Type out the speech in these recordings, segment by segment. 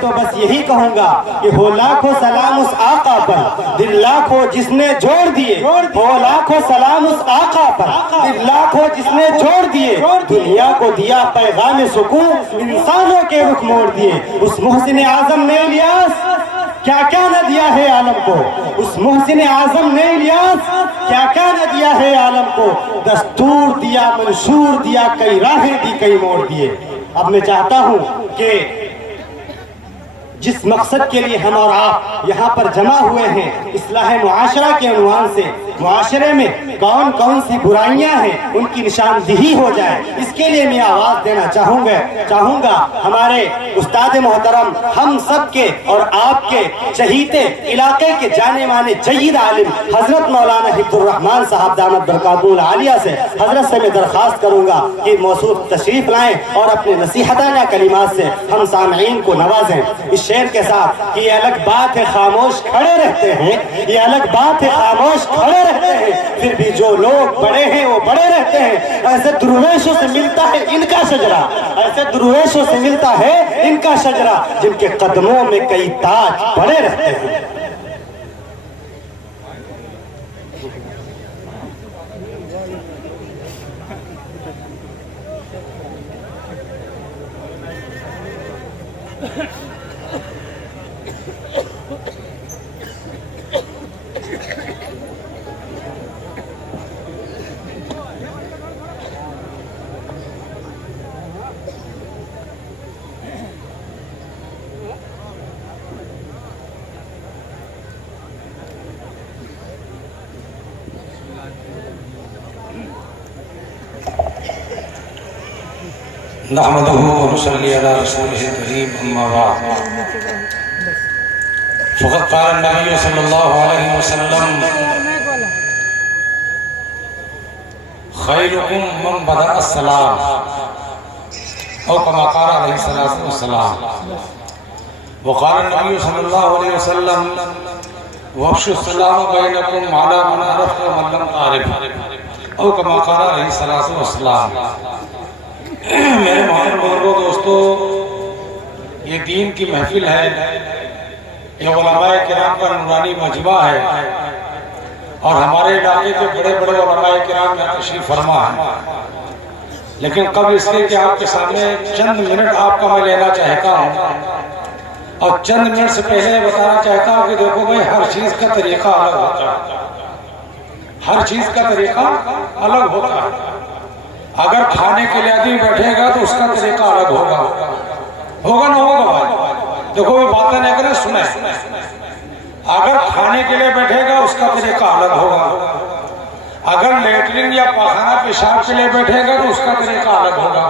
तो बस यही कहूँगा कि हो लाखों सलाम उस आका पर, दिल लाखों जिसने जोड़ दिए। हो लाखों सलाम उस आका पर, दिल लाखों जिसने जोड़ दिए। दुनिया को दिया पैगाम सुकून, इंसानों के रुख मोड़ दिए। उस मोहसिन आजम ने इलियास क्या क्या न दिया है आलम को। उस मोहसिन आजम ने इलियास क्या क्या न दिया है आलम को। दस्तूर दिया, मंशूर दिया, कई राहें दी, कई मोड़ दिए। अब मैं चाहता हूं कि जिस मकसद के लिए हम और आप यहाँ पर जमा हुए हैं, इस्लाह मुआशरा के उन्वान से मुआशरे में कौन कौन सी बुराइयां हैं उनकी निशानदेही हो जाए, इसके लिए मैं आवाज देना चाहूँगा हमारे उस्ताद मोहतरम, हम सब के और आपके चहीते इलाके के जाने माने जय्यद आलिम हजरत मौलाना हिब्बुर्रहमान साहब दामत बरकातुहुल आलिया से हजरत से मैं दरख्वास्त करूँगा कि मौसूफ तशरीफ लाएं और अपने नसीहताना कलिमात से हम सामईन को नवाजें इस शेर के साथ। ये अलग बात है खामोश खड़े रहते हैं, ये अलग बात है खामोश खड़े रहते हैं, फिर भी जो लोग बड़े हैं वो बड़े रहते हैं। ऐसे दुर्वेशों से मिलता है इनका शजरा, ऐसे दुर्वेशों से मिलता है इनका शजरा, जिनके कदमों में कई ताज पड़े रहते हैं। नहमदुहु व नुसल्ली अला रसूलिहिल करीम, अम्मा बाद। फ़क़द क़ाल नबी सल्लल्लाहु अलैहि वसल्लम खैरुकुम मन बदअ अस्सलाम औ कमा क़ाल अलैहि सल्लल्लाहु अलैहि वसल्लम व क़ाल नबी सल्लल्लाहु अलैहि वसल्लम वफ़्शु अस्सलाम बैनकुम अला मन अरफ़ व मन लम तारिफ़ औ कमा क़ाल अलैहि सल्लल्लाहु अलैहि वसल्लम। मेरे मोहतरम बुजुर्गों, दोस्तों, ये दीन की महफिल है, ये उलमाए किराम का नूरानी मजमा है और हमारे इलाके के बड़े बड़े उलमाए किराम यहाँ तशरीफ फरमा है। लेकिन कब इसलिए कि आपके सामने चंद मिनट आपका मैं लेना चाहता हूँ और चंद मिनट से पहले बताना चाहता हूँ कि देखो भाई, हर चीज़ का तरीका अलग होता है, हर चीज़ का तरीका अलग होता है। अगर खाने के लिए आदमी बैठेगा तो उसका तरीका अलग होगा ना होगा भाई? देखो वो बातें नहीं करें, सुने। अगर खाने के लिए बैठेगा उसका तरीका अलग होगा, अगर लेटरिन या पखाना पेशाब के लिए बैठेगा तो उसका तरीका अलग होगा,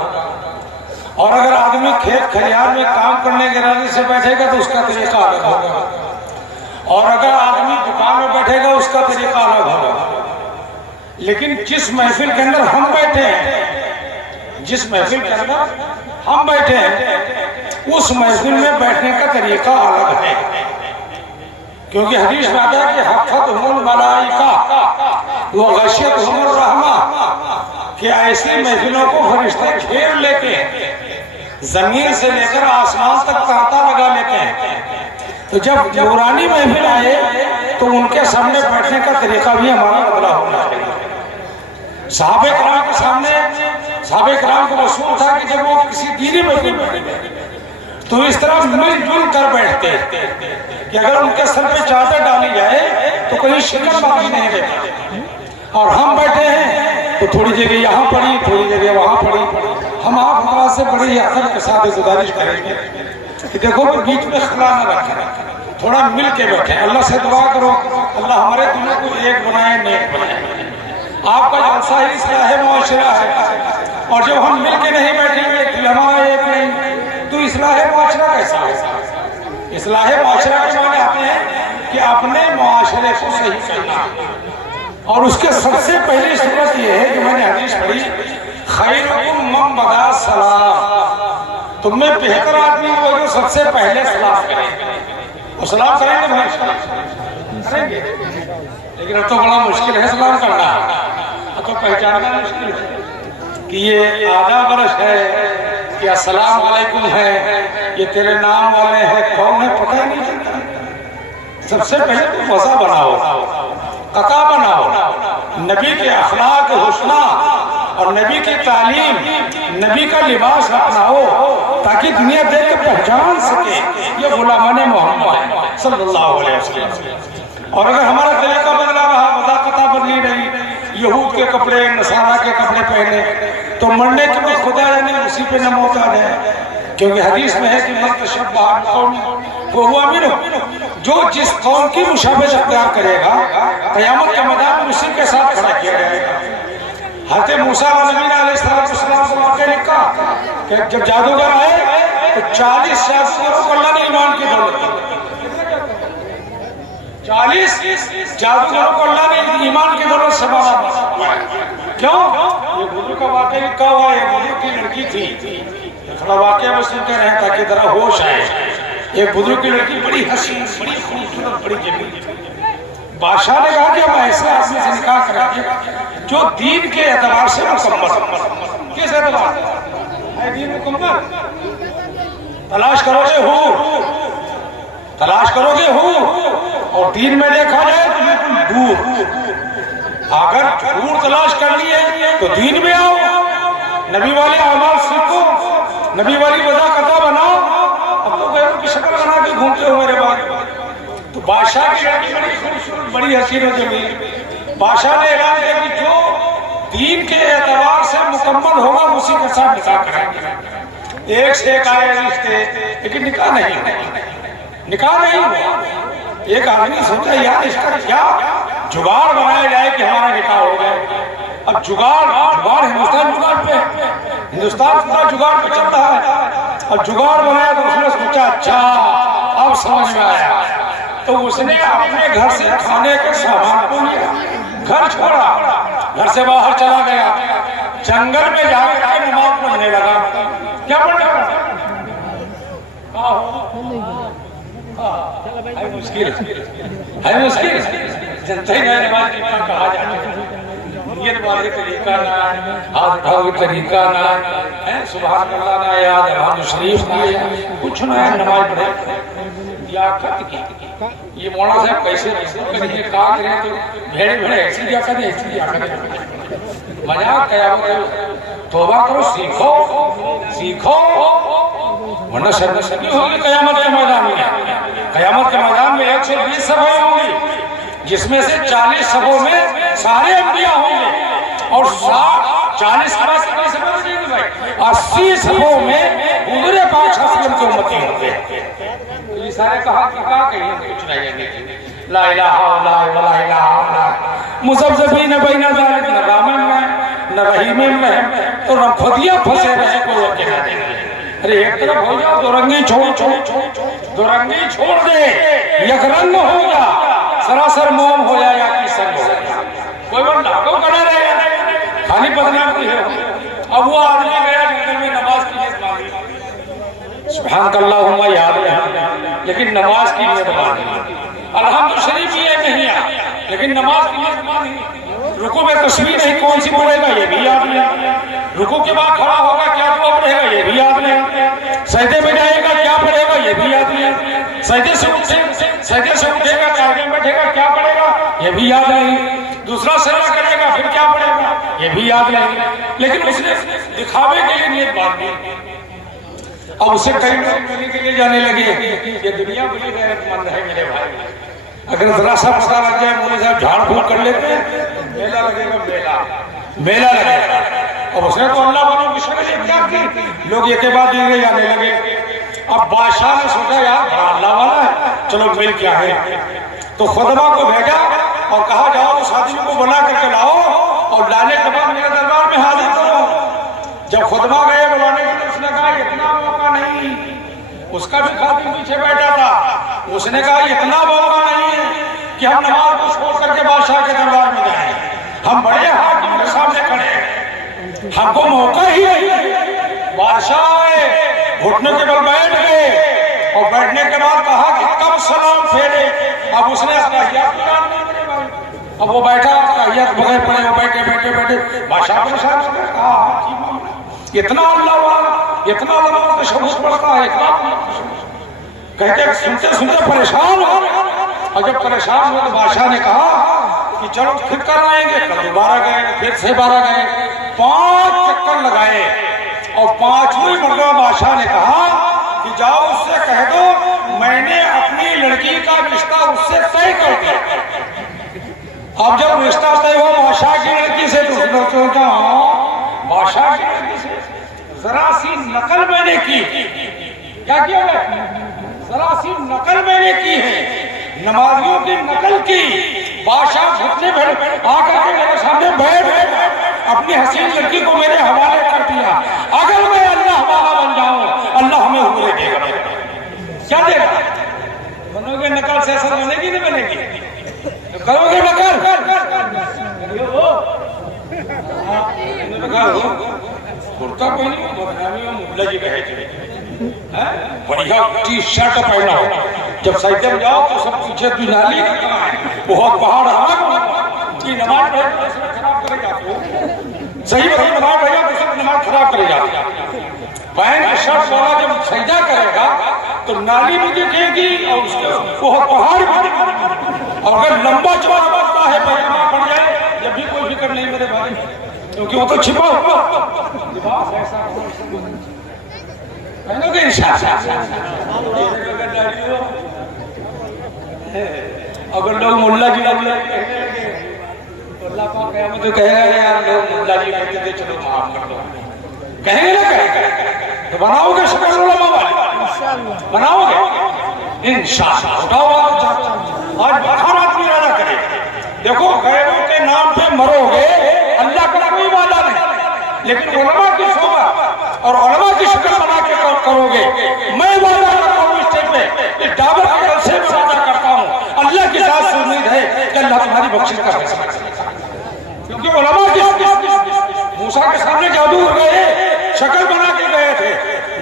और अगर आदमी खेत खलिहान में काम करने के इरादे से बैठेगा तो उसका तरीका अलग होगा, और अगर आदमी दुकान में बैठेगा उसका तरीका अलग होगा। लेकिन जिस महफिल के अंदर हम बैठे हैं, जिस महफिल के अंदर हम बैठे हैं, उस महफिल में बैठने का तरीका अलग है। क्योंकि हदीस में आता है कि हफ़्फ़तहुमुल मलाइका व गशियतहुमुर रहमा, कि ऐसी महफिलों को फरिश्ते घेर लेते हैं, जमीन से लेकर आसमान तक तांता लगा लेते हैं। तो जब नूरानी महफिल आए तो उनके सामने बैठने का तरीका भी हमारा बदला होना चाहिए। सहाबे किराम के सामने, सहाबे किराम को मशहूर था कि जब वो किसी दीनी महफिल में बैठते तो इस तरह मिलजुल कर बैठते कि अगर उनके सर पे चादर डाली जाए तो कहीं शिकन बाकी नहीं रहती। और हम बैठे हैं तो थोड़ी जगह यहाँ पड़ी, थोड़ी जगह वहाँ पड़ी। हम आप से बड़ी अदब के साथ गुजारिश करेंगे कि देखो बीच में खला न रखें, थोड़ा मिल के बैठे। अल्लाह से दुआ करो, अल्लाह हमारे दिलों को एक बनाए, नेक बनाए। आपका जलसा ही इस्लाह मुआशरा है, और जब हम मिल के नहीं बैठेंगे, खिलमा एक नहीं, तो इस्लाह मुआशरा कैसा है? इस्लाह मुआशरा के माने आते हैं कि अपने मुआशरे को सही करना, और उसके सबसे पहली सूरत यह है कि मैंने हदीस पढ़ी, खैरुकुम मन बदा सलाम, तुम में बेहतर आदमी वो जो सबसे पहले सलाम करें। और सलाम करेंगे भाई, करेंगे, लेकिन अब तो बड़ा मुश्किल है सलाम करना, अब तो पहचानना मुश्किल है कि ये आधा बरस है कि अस्सलाम वालेकुम है, ये तेरे नाम वाले हैं, कौन है पता ही नहीं चलता। सबसे पहले तो वज़ा बनाओ, कता बनाओ, नबी के अखलाक हुस्ना और नबी की तालीम, नबी का लिबास अपनाओ, ताकि दुनिया देख के पहचान सके ये गुलामान मोहम्मद सल्लल्लाहु अलैहि वसल्लम। और अगर हमारा तरीका बदला रहा, वज़ा बदली रही, यहूद के कपड़े, नसारा के कपड़े पहने, तो मरने के बाद खुदा यानी उसी पे न मौत आ जाए। क्योंकि हदीस में है कि मन तशब्बह बिक़ौम फहुवा मिन्हुम, जो जिस कौम की मुशाबहत अख्तियार करेगा क़यामत के मैदान में उसी के साथ खड़ा किया जाएगा। हज़रत मूसा अलैहिस्सलाम को वाक़या लिखा कि जब जादूगर आए तो 40 जादूगरों को अल्लाह ने ईमान की दौलत दी। 40 जादूगरों को अल्लाह ने ईमान की दौलत से मारा। क्यों? ये बुजुर्ग का वाक़या लिखा हुआ है। बुजुर्ग की लड़की थी, थोड़ा वाक़या में सुनते रहे ताकि जरा होश आए। एक बुजुर्ग की लड़की बड़ी हसीन, बड़ी खूबसूरत, बड़ी जमील। बादशाह ने कहा कि हम ऐसे आदमी से निकाह करेंगे जो दीन के एतबार से मुकम्मल। किस एतबार है दीन मुकम्मल? तलाश करोगे हूर, तलाश करोगे हूर, और दीन में देखा जाए तो बिल्कुल दूर। अगर हूर तलाश कर लिए तो दीन में आओ, नबी वाले अमाल सीखो, नबी वाली वज़ा कता बनाओ। अब तो गैरों की शक्ल बना के घूमते हो मेरे बाद। तो बादशाह की लड़की बड़ी खूबसूरत, बड़ी हसीन और जमील। बादशाह ने ऐलान किया कि जो दीन के एतबार से मुकम्मल होगा उसी के साथ निकाह करेंगे। एक से एक आए रिश्ते, लेकिन निकाह नहीं, निकाह नहीं हुआ। एक आदमी सोचा यार इसका क्या जुगाड़ बनाया जाए कि हमारा निकाह हो जाए। अब जुगाड़ हिंदुस्तान जुगाड़ पे, हिंदुस्तान पूरा जुगाड़ पे चल रहा है। अब जुगाड़ बनाया तो उसने सोचा अच्छा अब समझ में आया, तो उसने अपने घर से खाने के सामान को लिया, घर छोड़ा, घर से बाहर चला गया, जंगल में जाकर के नमाज पढ़ने लगा। क्या पढ़ने लगा? मुश्किल है, मुश्किल जनता ही नमाज कहा जाता है। नियत वाले तरीका ना, हाथ उठाओगे तरीका ना है, सुभान अल्लाह ना याद, अल्हम्दुलिल्लाह शरीफ ना, कुछ ना है, नमाज पढ़े लियाकत की। ये मौलाना साहब कैसे करिए का करें तो भेड़े भेड़े ऐसी लियाकत है, ऐसी लियाकत है। मजाक क़यामत तौबा करो, सीखो सीखो, वरना शर्मिंदगी होगी क़यामत के मैदान में। क़यामत के मैदान में 120 सभाएं होंगी, जिसमें से 40 सभों में सारे अंबिया होंगे और 40 के बाद कितनी सभा बचेगी भाई? 80 सभों में हुज़ूर पाक सल्लल्लाहु अलैहि वसल्लम के उम्मती होंगे। तो ये सारे कहा कि क्या कहेंगे? कुछ नहीं कहेंगे। ला इलाहा इल्लल्लाह ला इलाहा इल्लल्लाह मुज़ब्ज़बीन बैन ज़ालिक, न रामन में न रहीम में, तो रफदिया फंसे रहे कोई और क्या देंगे। अरे एक तरफ हो जाओ, दो रंगी दो रंगी छोड़ दे, एक रंग हो जा, सरासर मोम हो जाए या की संग हो जाए, कोई बात लागू करना रहेगा, खाली बदनाम की है। अब वो आदमी गया जंगल में नमाज की नीयत मांगी, सुभान अल्लाहुम्मा याद है, लेकिन नमाज की नीयत मांगी। अल्हम्दुलिल्लाह शरीफ ये नहीं है, लेकिन नमाज की नीयत मांगी। रुकू में तस्वीर नहीं कौन सी पढ़ेगा ये भी याद नहीं, रुकू के बाद खड़ा होगा क्या दुआ पढ़ेगा ये भी याद नहीं, सजदे में जाएगा क्या पढ़ेगा ये भी याद नहीं, सजदे से उठेगा कायदे में बैठेगा क्या पढ़ेगा ये भी याद नहीं, दूसरा सजदा करेगा फिर क्या पढ़ेगा ये भी याद नहीं, लेकिन उसने दिखावे के लिए नीयत बांधी। अब उसे कई लोग मिलने के लिए जाने लगे, ये दुनिया बड़ी गैरतमंद है मेरे भाई। अगर जरा सा पता लग जाए मोदी साहब झाड़ फूक कर लेते हैं, मेला लगेगा, मेला लगेगा। अब उसने तो अल्लाह वालों की शक्ल क्या की, लोग एक के बाद एक जाने लगे। अब बादशाह ने सोचा यार अल्लाह वाला है, चलो मिल क्या है, तो खुतबा को भेजा और कहा जाओ उस आदमी को बुला करके लाओ और लाने के बाद मेरे दरबार में हाजिर करो। जब खुतबा गए बुलाने के लिए, उसने कहा इतना मौका नहीं, उसका भी खातिर पीछे बैठा था, उसने कहा इतना मौका नहीं है कि हम नमाज को छोड़ करके बादशाह के दरबार में जाएं, हम बड़े हाकिम के सामने खड़े हैं, हमको मौका ही नहीं। बादशाह आए, घुटने के बल बैठ गए और बैठने के बाद कहा कि कब सलाम फेरे। अब उसने अब वो बैठा बगैर पड़े, वो बैठे बैठे बैठे बादशाह परेशान हो गया, इतना अल्लाह वाला इतना लंबा तशब्बुस पड़ता है, इतना कहते सुनते सुनते परेशान हो गए। और जब परेशान हुए तो बादशाह ने कहा कि चलो फिर कर आएंगे। कल दोबारा गए, फिर से 12 गए, 5 चक्कर लगाए और 5वीं मरतबा बादशाह ने कहा कि जाओ उससे कह दो मैंने अपनी लड़की का रिश्ता उससे तय कर दिया। अब जब रिश्ता तय हुआ बादशाह की लड़की से तो क्या बादशाह की लड़की से जरा सी नकल मैंने की। क्या किया है? जरा सी नकल मैंने की है, नमाजियों की नकल की। बादशाह घुटने पर आकर के मेरे सामने बैठ गए, अपनी हसीन लड़की को मेरे हवाले कर दिया। अगर मैं अल्लाह वाला बन जाऊं अल्लाह हमें हुक्म देगा। क्या देगा? बनोगे नकल से असर बनेगी नहीं बनेगी? तो करोगे नकल कुर्ता पहनी मुल्ला जी कहे बढ़िया टी शर्ट पहना हो, जब साइकिल जाओ तो सब पीछे दुनाली बहुत पहाड़ की नमाज खराब करेगा। सही बताइए, नमाज भैया तो सब नमाज खराब करेगा। पैंट शर्ट वाला जब सजदा करेगा तो नाली भी दिखेगी और उसके बहुत पहाड़ भी। और अगर लंबा चौड़ा बनता है पैजामा पड़ जाए जब भी कोई फिक्र नहीं मेरे भाई, क्योंकि वो तो छिपा हुआ लिबास ऐसा पहनोगे अगर लोग मुल्ला जी तो कहेगा यार लोग मुल्ला जी कहते थे चलो माफ कर दो, कहेंगे ना? कहेंगे तो बनाओगे शक्ल बनाओगे इंशाअल्लाह। उठाओ आज हर आदमी इरादा करे। देखो गैरों के नाम पे मरोगे, अल्लाह का कोई वादा नहीं, लेकिन उलमा की सोबत और उलमा की शक्ल बना के करोगे। मैं वादा करता हूँ इस टाइम पे, इस डाबर अकल से वादा करता हूँ, अल्लाह की जात से उम्मीद है कि अल्लाह तुम्हारी बख्शिश का फैसला करेगा। क्योंकि उलमा मूसा के सामने जादू गए, शक्ल बना के गए थे,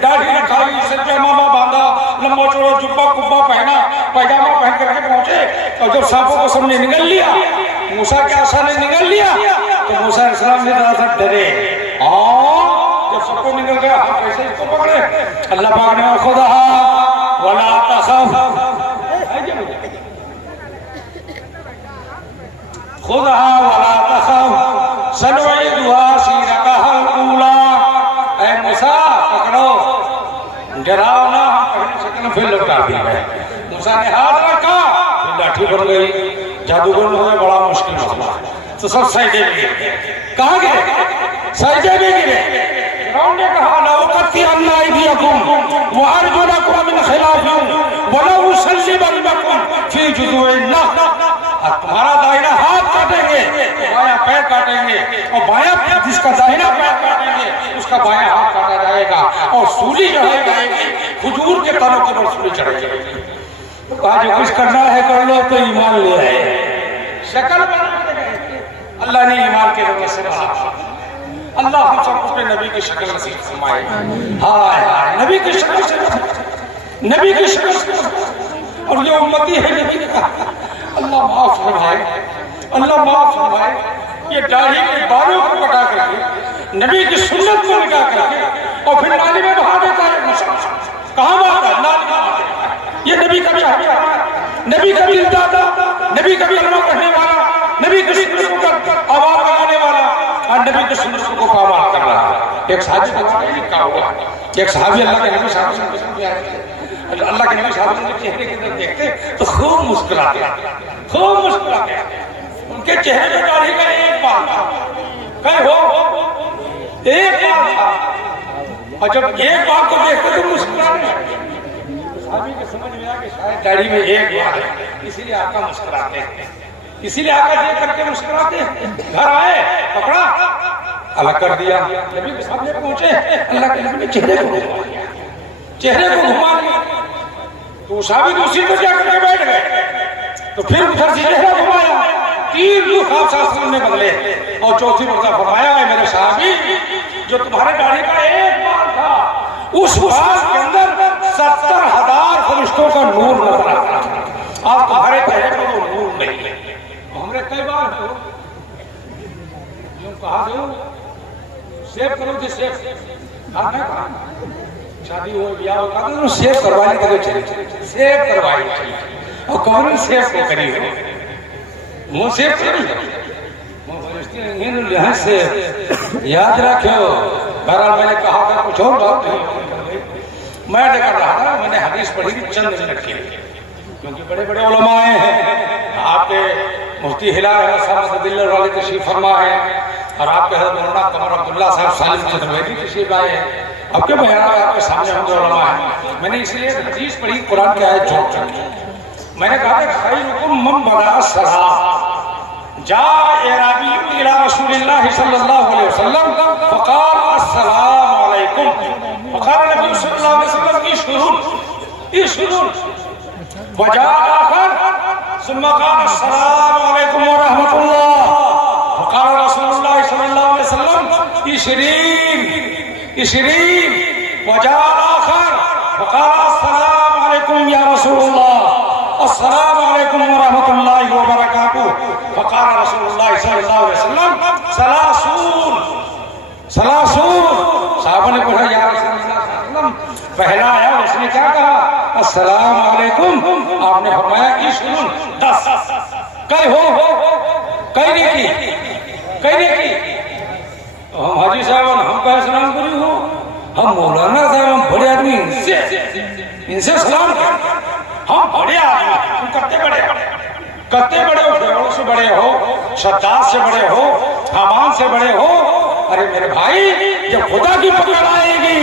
दाढ़ी रखाई, सर पे मामा बांधा, लंबा चौड़ा जुब्बा कुब्बा पहना, पैजामा पहन करके पहुंचे। और जब सांपों को सबने निगल लिया, मूसा के आशा ने निगल लिया, तो मूसा अलैहिस्सलाम ने थोड़ा सा डरे। जब सबको निकल गया हम कैसे इसको पकड़े? अल्लाह पाक ने खुदा वला तखफ खुदा वला तखफ सनउइदुहा सीरतहल ऊला। ऐ मूसा पकड़ो, डराओ ना, पहली शक्ल फिर लौटा दी गए। मूसा ने हाथ रखा, फिर लाठी बन गई। जादूगर में बड़ा मुश्किल मसला, तो सब सजदे में गिरे। कहाँ गिरे? सजदे में गिरे। फिरौन ने कहा लौकती अन्ना अयदियकुम व अर्जुलकुम मिन खिलाफिन व लउसल्लिबन्नकुम फी जुज़ूइन नख्ल। तुम्हारा दाहिना हाथ काटेंगे, बायां पैर काटेंगे, और बायां जिसका दाहिना पैर काटेंगे उसका बायां हाथ काटा जाएगा, और सूली जो है खजूर के तनों के ऊपर सूली चढ़ जाएगी। तो कहा जो कुछ करना है कर लो, तो ईमान ले आए। शक्ल बना के गए, अल्लाह ने ईमान के रंग से कहा। अल्लाह हम सबको अपने नबी की शक्ल नसीब फरमाए। हाय हाय, नबी की शक्ल से, नबी की शक्ल से। और ये उम्मती है नबी का, अल्लाह माफ फरमाए, अल्लाह माफ फरमाए। ये दाढ़ी के बालों को कटा करके, नबी की सुन्नत को निकाल करके और फिर नाली में बहा देता है। कहाँ बहाता? नाली में। ये नबी का नबी का दिलदादा, नबी का कलमा पढ़ने वाला, नबी की सुन्नत को आवाज लगाने वाला, और नबी की सुन्नत को पामाल कर रहा। एक साहब का हुआ, एक साहब अल्लाह के नबी साहब अल्लाह के नबी साहब के चेहरे की तरफ देखते तो खूब मुस्कुराते, खूब मुस्कुराते। उनके चेहरे पे दाढ़ी का एक बाल था, कहीं हो एक बाल था, और जब एक बाल को देखते तो मुस्कुराने साहबी के समझ में आया कि शायद दाढ़ी में एक बाल है, इसीलिए आका मुस्कुराते हैं, इसीलिए आका देख करके मुस्कुराते हैं। घर आए, पकड़ा, अलग कर दिया। नबी के सामने पहुंचे, अल्लाह के नबी ने चेहरे को घुमा दिया, चेहरे को घुमा दिया। तो साहबी दूसरी को जाकर के बैठ गए, तो फिर उधर से चेहरा घुमाया, 3 लुहाफ शास्त्रों ने बदले, और चौथी मरतबा फरमाया है मेरे साहबी, जो तुम्हारे दाढ़ी का एक बाल था, उस बाल के अंदर 70,000 फरिश्तों का नूर नजर आता था। आप तुम्हारे चेहरे पर वो नूर नहीं है। हमने कई बार यूं कहा सेव करो जी, सेव शादी हो ब्याह हो का तो सेव करवाने के लिए चले सेव करवाई और कौन सेव को करी हो मुंह सेव करी यहाँ से याद रखो। बहरहाल मैंने कहा था कुछ और बात नहीं, मैं कर रहा था, मैंने हदीस पढ़ी थी चंद मिनट की, क्योंकि बड़े बड़े उलमा आए हैं। आपके मुफ्ती हिलाल अहमद साहब दिल्ली वाले तशरीफ फरमा है और आपके हज़रत मौलाना कमर अब्दुल्ला साहब सालिम चतुर्वेदी तशरीफ आए हैं। अब के बयान आपके सामने हम उलमा है। मैंने इसलिए हदीस पढ़ी कुरान के आयत छोड़ कर, मैंने कहा खैरुकुम मन बदा सलाम जा एराबी इला रसूलिल्लाह सल्लल्लाहु अलैहि वसल्लम फक़ाल अस्सलामु अलैकुम फक़ाल नबी सल्लल्लाहु अलैहि वसल्लम इशरुन वजा आखर सुम्मा क़ाल अस्सलामु अलैकुम व रहमतुल्लाह फक़ाल रसूलुल्लाह सल्लल्लाहु अलैहि वसल्लम इशरीन वजा आखर फक़ाल अस्सलामु अलैकुम या रसूलल्लाह अस्सलामु अलैकुम व रहमतुल्लाहि व बरकातुहू फक़ाल रसूलुल्लाह सल्लल्लाहु अलैहि वसल्लम सलासून। साहबा ने पूछा या रसूलल्लाह, पहला आया उसने क्या कहा अस्सलामु अलैकुम, आपने फरमाया इशरुन 10 कई हो कई ने की हम हाजी साहब हम का सलाम करी हो, हम मौलाना साहब हम बड़े आदमी इनसे सलाम कर, हम बड़े आदमी तुम करते बड़े हो, फिरौन से बड़े हो, शद्दाद से बड़े हो, हामान से बड़े हो। अरे मेरे भाई जब खुदा की पकड़ आएगी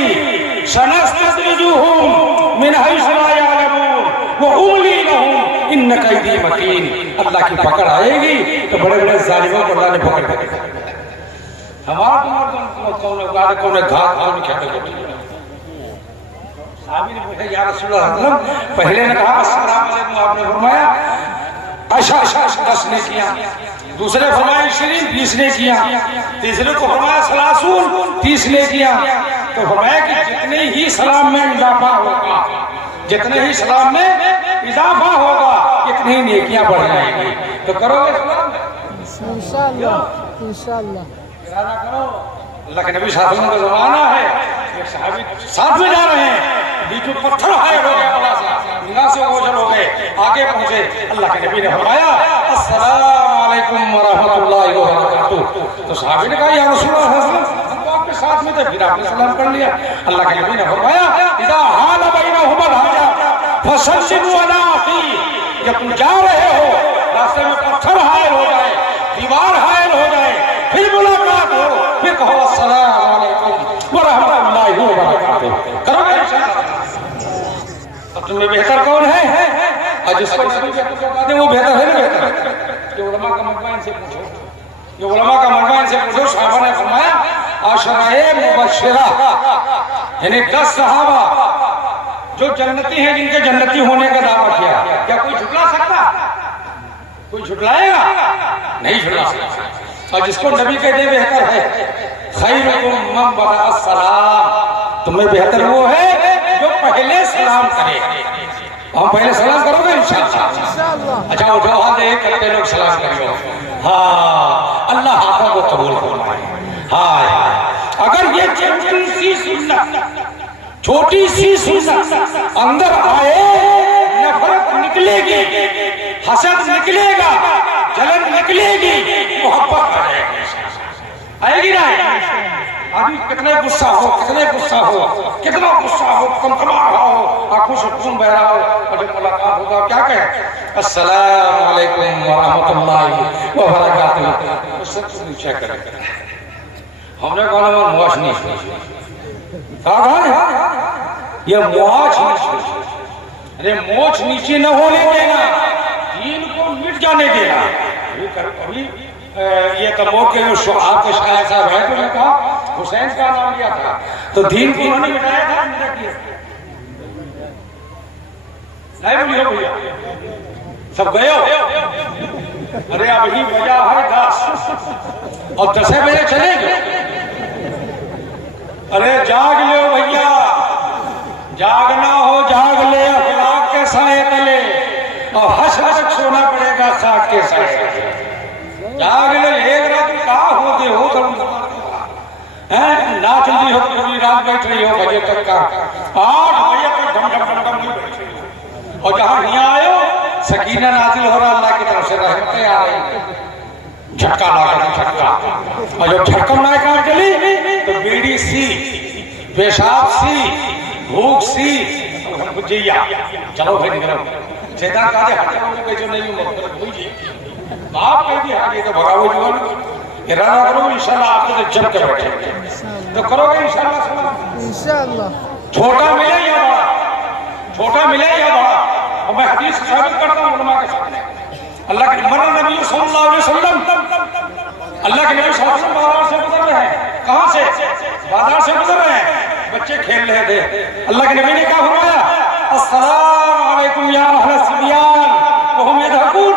सनस्तद्रिजुहुम मिन हैसु ला यअलमून व उमली लहुम इन्न कैदी मतीन, अल्लाह की पकड़ आएगी तो बड़े बड़े जालिमों को अल्लाह ने पकड़ लिया। हमारा कौन घात कौन क्या साहबी ने पूछा या रसूलल्लाह, पहले ने कहा अस्सलामु अलैकुम, आपने फरमाया अच्छा 10 ने किया, दूसरे फरमाया 20 ने किया, तीसरे को फरमाया सलासून 30 ने किया। तो फरमाया कि जितने ही सलाम में इजाफा होगा इतनी ही नेकियां बढ़ जाएंगी। तो करोगे सलाम इंशाअल्लाह इरादा करो। अल्लाह के नबी साहब का जमाना है, एक सहाबी साथ में जा रहे हैं, बीच में पत्थर हायर हो गया, बड़ा सा निगाह से ओझल हो गए, आगे पहुंचे। अल्लाह के नबी ने फरमाया अस्सलामु अलैकुम व रहमतुल्लाहि व बरकातुहू। तो सहाबी ने कहा या रसूलल्लाह हम तो आपके साथ में थे, फिर आपने सलाम कर लिया। अल्लाह के नबी ने फरमाया इदा हाल बैनहुमा हाजा फसल्लिमू अला अखी, जब तुम जा रहे हो रास्ते में पत्थर हायर हो जाए, दीवार हायर हो जाए, फिर मुलाकात हो, फिर कहो अस्सलामु अलैकुम व रहमतुल्लाहि व बरकातुहू। करोगे इंशाअल्लाह। अब तुम्हें बेहतर कौन है और जिसको नबी कहते वो बेहतर है ना? बेहतर ये उलमा का मजमा इनसे पूछो, साहबा ने फरमाया आशराए मुबश्शिरा यानी 10 सहाबा जो जन्नती हैं, जिनके जन्नती होने का दावा किया। क्या कोई झुटला सकता? कोई झुटलाएगा? नहीं झुटला सकता। और जिसको नबी कहते बेहतर है खैरुकुम मन बदा सलाम, तुम्हें बेहतर वो है जो पहले सलाम करे। हम पहले सलाम करोगे इंशाअल्लाह। अच्छा उठाओ हाथ, एक करते लोग सलाम करियो। हाँ अल्लाह हाथों को कबूल फरमाए। हाँ अगर ये छोटी सी सुन्नत अंदर आए, नफरत निकलेगी, हसद निकलेगा, जलन निकलेगी, मोहब्बत आएगी ना? अभी कितना गुस्सा हो, कितना गुस्सा हो, कमकमा रहा हो, आंखों से खून बह रहा हो, और जब मुलाकात होगा क्या कहे अस्सलामु अलैकुम व रहमतुल्लाहि व बरकातुहू, उससे नीचे करें। हमने कहा मुआश नहीं, कहा ये मुआश नहीं, अरे मोच नीचे न होने देना, दीन को मिट जाने देना। अभी ये तमोर के जो आपके शायर साहब है, तो ने कहा हुसैन का नाम लिया था, तो दीन को उन्होंने मिटाया था, नहीं बोलिए भैया सब गए हो। अरे अभी बजा है 10 और 10 बजे चलेंगे। अरे जाग लो भैया, जागना हो जाग ले, अखलाक के साए तले, और हंस हंस सोना पड़ेगा खाक के साए। जाग ले, एक रात कहा हो गए हो नाच रही हो, पूरी रात बैठ रही हो, बजे तक का 8 बजे तक ढम ढम ढम ढम नहीं बैठ रही हो। और जहाँ यहाँ आयो सकीना नाजिल हो रहा, अल्लाह की तरफ से रहमतें आ रही, झटका लगा झटका। और जब झटका बनाए काम चली तो बीड़ी सी, पेशाब सी, भूख सी, जिया चलो फिर निकलो। शैतान कहा हटे जो नहीं बाप कह दिया आगे तो भगाओ जीवन, इरादा करो इंशाल्लाह आपको तो जम के बैठेंगे तो करोगे इंशाल्लाह। छोटा मिले या बड़ा, छोटा मिले या बड़ा, और मैं हदीस साबित करता हूँ उलमा के सामने। अल्लाह के नबी सल्लल्लाहु अलैहि वसल्लम, अल्लाह के नबी सल्लल्लाहु अलैहि वसल्लम बाजार से गुजर रहे हैं। कहाँ से? बाजार से गुजर रहे हैं, बच्चे खेल रहे थे। अल्लाह के नबी ने क्या फरमाया? अस्सलाम वालेकुम या अहले सिबियान वहुम यदहकून।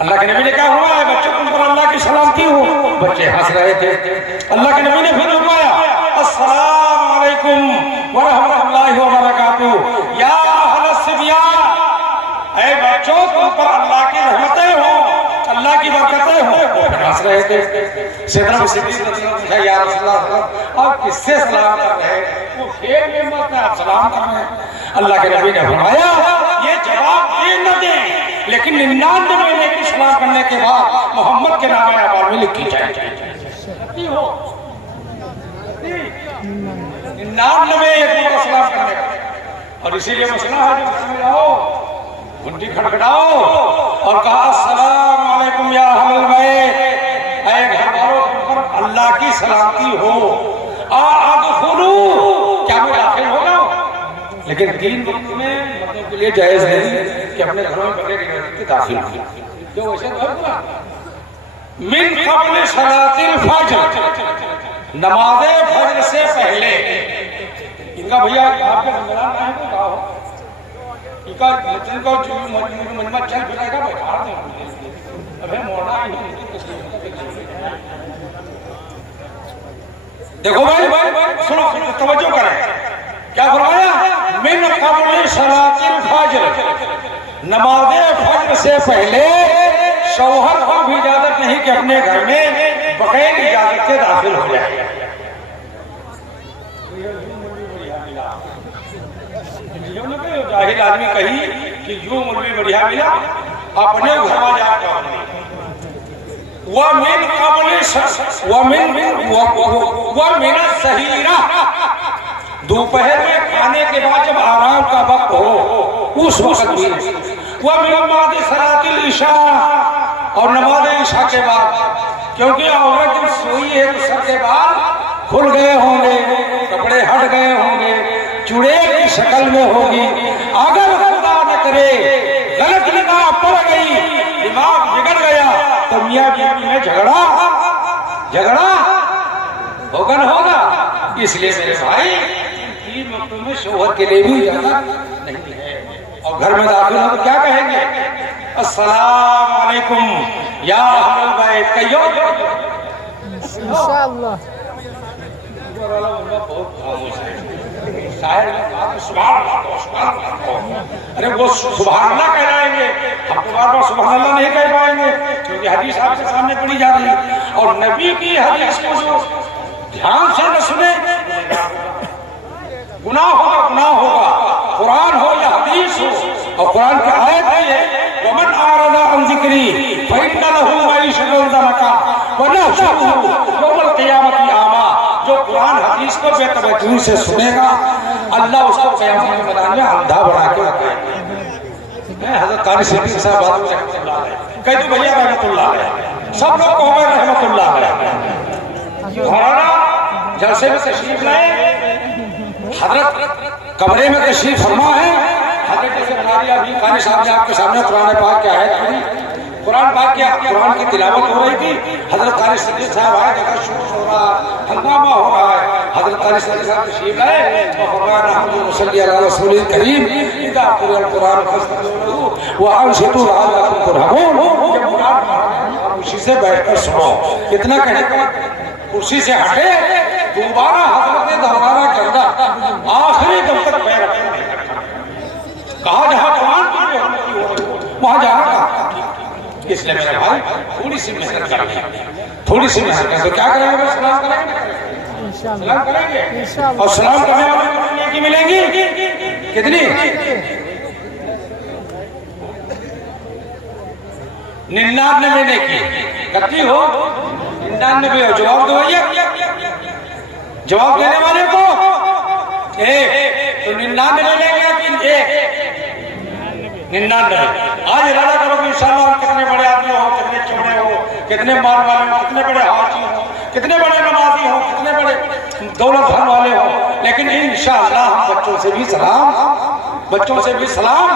अल्लाह के नबी ने क्या फरमाया? बच्चों तुम पर अल्लाह की सलामती हो। बच्चे हंस रहे थे। अल्लाह के नबी ने फिर फरमाया अस्सलाम वालेकुम व रहमतुल्लाहि व बरकातुहू या अहले सिबियान। ऐ बच्चों तुम पर अल्लाह की रहमतें हो, अल्लाह की बरकतें हो। हंस रहे थे। सैयदना सिद्दीक़ रज़ी अल्लाह अन्हु या रसूलल्लाह आप किससे सलाम कर रहे हैं? वो खेल में मत आप सलाम कर रहे हैं। अल्लाह के नबी ने फरमाया ये जवाब दे न दें, लेकिन 99 महीने की सलाम करने के बाद मोहम्मद के नाम अमाल में लिखी जाए। 99 सलाम करने का। और इसीलिए मसला है जो घर में रहो घंटी खड़खड़ाओ और कहा अस्सलाम वालेकुम या अहलल बैत, ऐ घर वालों तुम पर अल्लाह की सलामती हो। अदखुलू, क्या मैं दाखिल हो जाऊं? लेकिन 3 वक्त में मर्दों के लिए जायज नहीं कि अपने घरों में बगैर इजाजत के दाखिल हो। क्यों वैसे हुआ? मिन क़ब्ल सलातिल फज्र, नमाज़े फज्र से पहले। इनका भैया आपके रमजान आए तो कहा हो इनका वचन को जो मनमत चल फिरेगा बैठा दे। अबे मोड़ा देखो भाई सुनो तवज्जो करें क्या फरमाया? मिन क़ब्ल सलातिल फज्र, नमाज़े फज्र से पहले शौहर को भी इजाजत नहीं कि अपने घर में बगैर इजाजत के दाखिल हो जाए। जाहिल आदमी कही कि यूं मौलवी बढ़िया मिला अपने घर में जाकर वमिन सहीरा, दोपहर में खाने के बाद जब आराम का वक्त हो उस वक्त भी। वमिन सलातिल इशा, और नमाज इशा के बाद, क्योंकि औरत जब सोई है तो सर के बाल खुल गए होंगे, कपड़े हट गए होंगे, चुड़ैल की शक्ल में होगी। अगर खुदा न करे गलत निगाह पड़ गई, दिमाग बिगड़ गया तो मियां बीवी में झगड़ा होगा न होगा। इसलिए मेरे भाई 3 वक्तों में शौहर के लिए भी इजाजत नहीं है। और घर में दाखिल हो तो क्या कहेंगे? अस्सलाम वालेकुम या अहलल बैत कहियो इंशाअल्लाह। बहुत खामोश है। अरे वो सुभान अल्लाह कहलाएंगे, हम तो बार-बार सुभान अल्लाह नहीं कह पाएंगे क्योंकि हदीस आपके सामने पढ़ी जा रही है। और नबी की हदीस को जो ध्यान से न सुने गुनाह होगा। कुरान हो या हदीस हो, और कुरान की आयत है वमन आरदा अन ज़िक्री फइन्ना लहू मईशतन ज़नका व नहशुरुहु यौमल क़ियामति आमा। जो कुरान हदीस को बेतवज्जोही से सुनेगा अल्लाह उसको क़यामत के मैदान में अंधा बना के रखेगा। हज़रत क़ारी सिद्दीक़ साहब रहमतुल्लाह अलैह कह दो भैया रहमतुल्लाह अलैह, सब लोग कहो रहमतुल्लाह अलैह। मौलाना जलसे में तशरीफ लाए, हजरत कमरे में तशरीफ फरमा है। हजरत जैसे बना लिया अभी क़ारी साहब ने आपके सामने कुरान पाक क्या है, कुरान पाक क्या कुरान की तिलावत हो रही थी। हजरत क़ारी सिद्दीक़ साहब आए, देखा शोर हो रहा है, हंगामा हो रहा है। हजरत क़ारी सिद्दीक़ साहब तशरीफ लाए और फरमाया नहमदुहु सल्ली अला रसूलिल करीम इज़ा क़ुरिअल कुरान फस्तमिऊ व अंसितू लअल्लकुम तुरहमून। जब कुरान उसी से बैठकर सुनो। इतना कहने के बाद कुर्सी से हटे, दोबारा हजरत दरबारा के अंदर आखिरी दम तक पैर रखे। कहा जहाँ कुरान की वहाँ जाना। इसलिए मेरे भाई थोड़ी सी मेहनत करनी, थोड़ी सी मेहनत है तो क्या करेंगे बस सलाम करेंगे, सलाम करेंगे और सलाम करने वाले को नेकी मिलेंगी कितनी 99 नेकी कितनी हो 99 हो। जवाब दो भैया, जवाब देने वाले को तो 99 लेंगे कि 99। आज इरादा करो कि इंशाअल्लाह कितने बड़े आदमी हो, कितने चौड़े हो, कितने माल वाले हो, कितने बड़े हाजी हो, कितने बड़े नमाजी हो, कितने बड़े दौलत धन वाले हो, लेकिन इंशाअल्लाह हम बच्चों से भी सलाम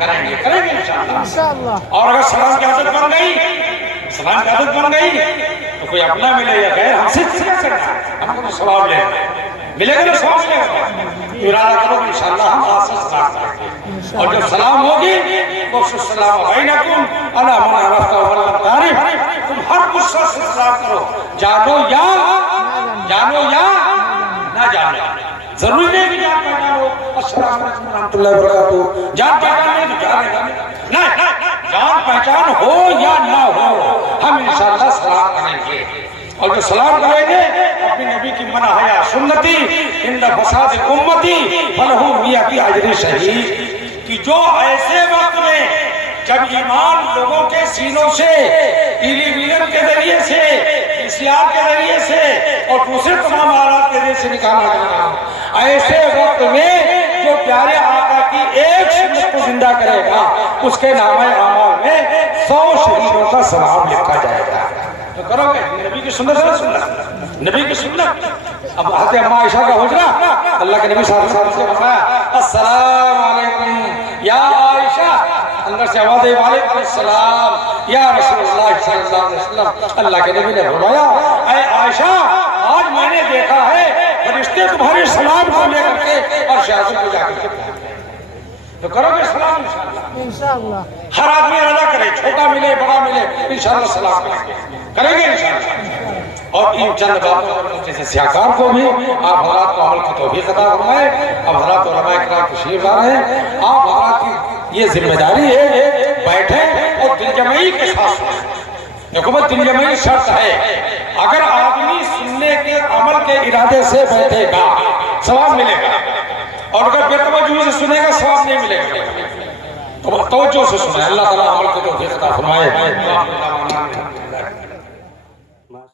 करेंगे इंशाअल्लाह। और अगर सलाम की आदत बन गई तो कोई अपना मिले या गैर हमसे हमको तो सवाब ले मिलेगा ना, सवाब मिलेगा। इरादा करो इंशाअल्लाह हम आज से सलाम करेंगे और जब सलाम होगी तो सलाम बैनकुम अला मन अरफता वल तारिफ, तुम हर कुछ से सलाम करो, जानो या ना जानो, जरूरी नहीं कि जान पहचान हो। अस्सलाम वालेकुम रहमतुल्लाहि व बरकातहू, जान पहचान नहीं तो नहीं, जान पहचान हो या ना हो हम इंशाअल्लाह सलाम करेंगे। और जो सलाम करेंगे अपने नबी की मना हया सुन्नती इंदा फसाद उम्मती फलहू मिया की अजरी शहीद, कि जो ऐसे वक्त में जब ईमान लोगों के सीनों से टेलीविजन के जरिए से इस्लाम के जरिए से और दूसरे तमाम आलात के जरिए से निकाला गया, ऐसे वक्त में जो प्यारे आका की एक सुन्नत को जिंदा करेगा उसके नामे आमाल में 100 शहीदों का सवाब लिखा जाएगा। तो करोगे नबी की सुन्नत, नबी की सुन्नत। अब हज़रत अम्मा आयशा का हुजरा, अल्लाह के नबी सल्लल्लाहु अलैहि वसल्लम ने फरमाया अस्सलाम वालेकुम या आयशा, अंदर से आवाज आई वालेकुम अस्सलाम या रसूलुल्लाह सल्लल्लाहु अलैहि वसल्लम। अल्लाह के नबी ने फरमाया ऐ आयशा, आज मैंने देखा है फरिश्ते तुम्हारे सलाम को लेकर के और शहादत को जाकर के, तो करोगे सलाम इंशाअल्लाह। हर आदमी इरादा करे, छोटा मिले बड़ा मिले इंशाअल्लाह सलाम करेंगे इंशाअल्लाह। और इन चंद बातों पर जैसे सियाकार को भी आप हज़रात को अमल की तौफीक अता फरमाए। अब हज़रात उलमाए किराम तशरीफ ला रहे हैं, आप हज़रात की ये जिम्मेदारी है बैठे और दिलजमई के साथ, देखो दिलजमई शर्त है, अगर आदमी सुनने के अमल के इरादे से बैठेगा सवाब मिलेगा, और अगर बेतवज्जोही से सुनेगा सवाब नहीं मिलेगा। तो तवज्जो से सुने, अल्लाह ताला अमल की तौफीक अता फरमाए।